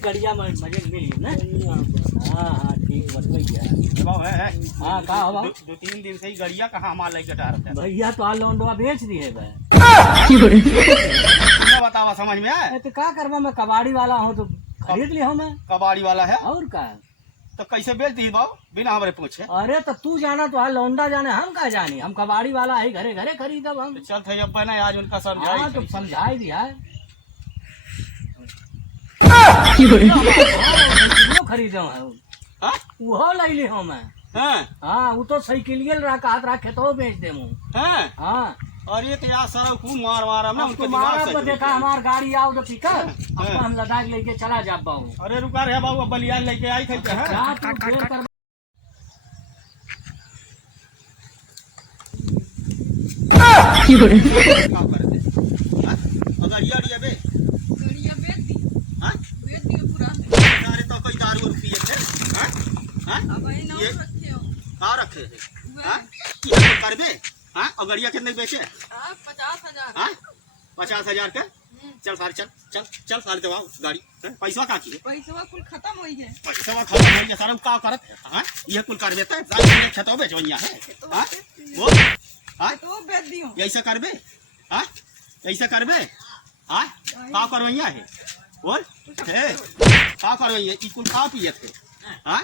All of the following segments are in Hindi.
गड़िया में मजे मिली ना। हाँ हाँ ठीक बतवैया। हाँ का हो बाबू? दो तीन दिन से ही गड़िया कहाँ माल लेके टार भैया तो आज लौंडवा बेच दिए भाई। बतावा समझ में आए? तो क्या करवा, मैं कबाड़ी वाला हूँ तो खरीद लिया हूँ मैं। कबाड़ी वाला है और का तो कैसे बेच दी बाबू बिना हमारे पूछे? अरे तो तू जाना तो लौंडा जाने, हम का जानी, हम कबाड़ी वाला है, घरे घरे खरीदब हम। चल थे अब पहले आज उनका समझाई। हाँ तो समझाई दिया खरीदो हाँ? वो ले ली हूँ मैं। हाँ वो तो साइकिलियल रहा खेतो बेच दे मुँह। हाँ अरे तो यार सर खूब मार मारा मैं उनको तुम्हारा तो देखा हमार गाड़ी आओ तो पिकअप अब हम लद्दाख लेके चला जा बाबू। अरे रुका रे बाबू अब बलिया लेके आई थे जा तू देर कर। रखे गड़िया कितने बेचे? 50,000 के। चल सारे चल चल चल सारे दबाओ गाड़ी। पैसा का की पैसा कुल खत्म हो गए। पैसा खत्म हो गया सारा का करत। हां ये कुल कर देता है गाड़ी खेतो बेच बनिया है। हां वो हां तो बेच दियो ऐसा करबे। हां ऐसा करबे। हां का करवैया है बोल है का करवैया ई कुल का पियत है। हां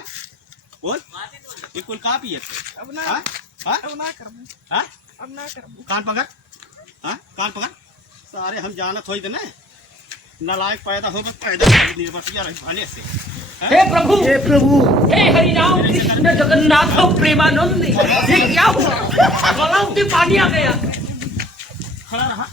बोल ई कुल का पियत है। अब ना हां हां अब ना करबू। हां अब ना करबू। कान पकड़। हाँ कान पकड़ सारे हम जानत हो ना नालायक पैदा होकर पैदा निर्बतिया रही भाले से। हे प्रभु हे हरि राम कृष्ण जगन्नाथ प्रेमानंद, ये क्या हुआ? गलाव में पानी आ गया। खड़ा रहा।